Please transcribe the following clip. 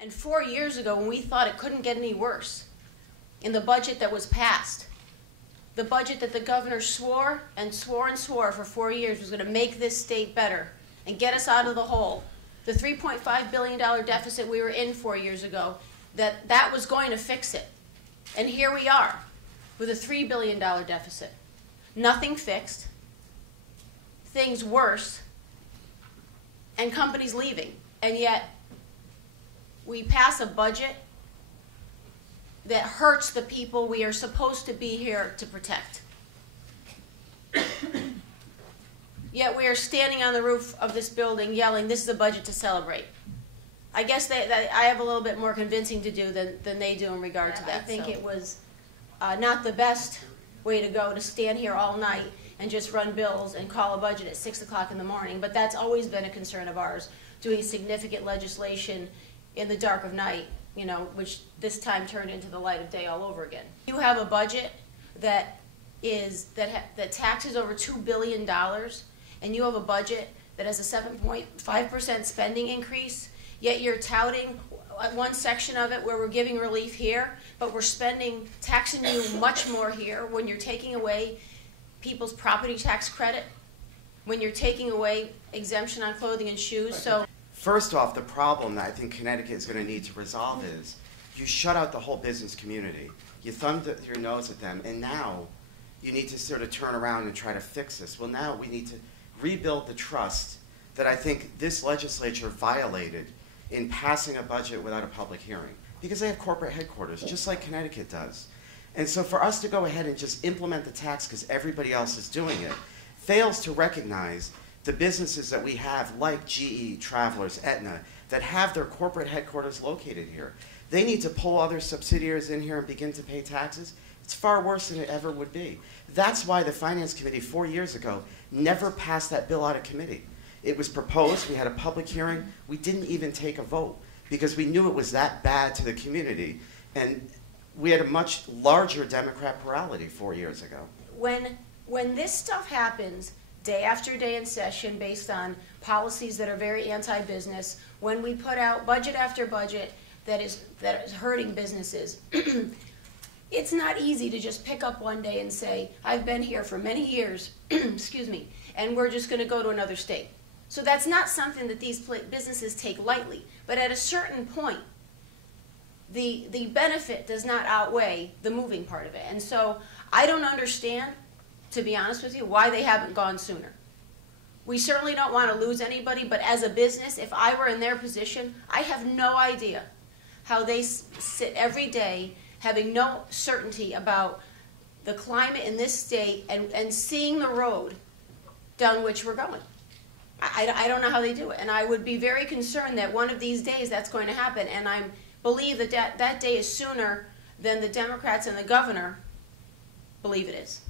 And 4 years ago, when we thought it couldn't get any worse, in the budget that was passed, the budget that the governor swore and swore and swore for 4 years was going to make this state better and get us out of the hole, the $3.5 billion deficit we were in 4 years ago, that was going to fix it. And here we are with a $3 billion deficit. Nothing fixed, things worse, and companies leaving. And yet, we pass a budget that hurts the people we are supposed to be here to protect. Yet we are standing on the roof of this building yelling, "This is a budget to celebrate." I guess I have a little bit more convincing to do than they do in regard to that. I think it was not the best way to go to stand here all night and just run bills and call a budget at 6 o'clock in the morning, but that's always been a concern of ours, doing significant legislation in the dark of night, you know, which this time turned into the light of day all over again. You have a budget that taxes over $2 billion, and you have a budget that has a 7.5% spending increase, yet you're touting one section of it where we're giving relief here, but we're taxing you much more here when you're taking away people's property tax credit, when you're taking away exemption on clothing and shoes. So, first off, the problem that I think Connecticut is going to need to resolve is you shut out the whole business community. You thumbed your nose at them, and now you need to sort of turn around and try to fix this. Well, now we need to rebuild the trust that I think this legislature violated in passing a budget without a public hearing, because they have corporate headquarters, just like Connecticut does. And so for us to go ahead and just implement the tax because everybody else is doing it fails to recognize the businesses that we have, like GE, Travelers, Aetna, that have their corporate headquarters located here. They need to pull other subsidiaries in here and begin to pay taxes. It's far worse than it ever would be. That's why the Finance Committee 4 years ago never passed that bill out of committee. It was proposed, we had a public hearing, we didn't even take a vote because we knew it was that bad to the community, and we had a much larger Democrat plurality 4 years ago. When this stuff happens, day after day in session, based on policies that are very anti-business, when we put out budget after budget that is hurting businesses, it's not easy to just pick up one day and say, "I've been here for many years," excuse me, and we're just going to go to another state. So that's not something that these businesses take lightly. But at a certain point, the benefit does not outweigh the moving part of it. And so I don't understand, to be honest with you, why they haven't gone sooner. We certainly don't want to lose anybody, but as a business, if I were in their position, I have no idea how they sit every day having no certainty about the climate in this state and seeing the road down which we're going. I don't know how they do it, and I would be very concerned that one of these days that's going to happen, and I believe that that day is sooner than the Democrats and the governor believe it is.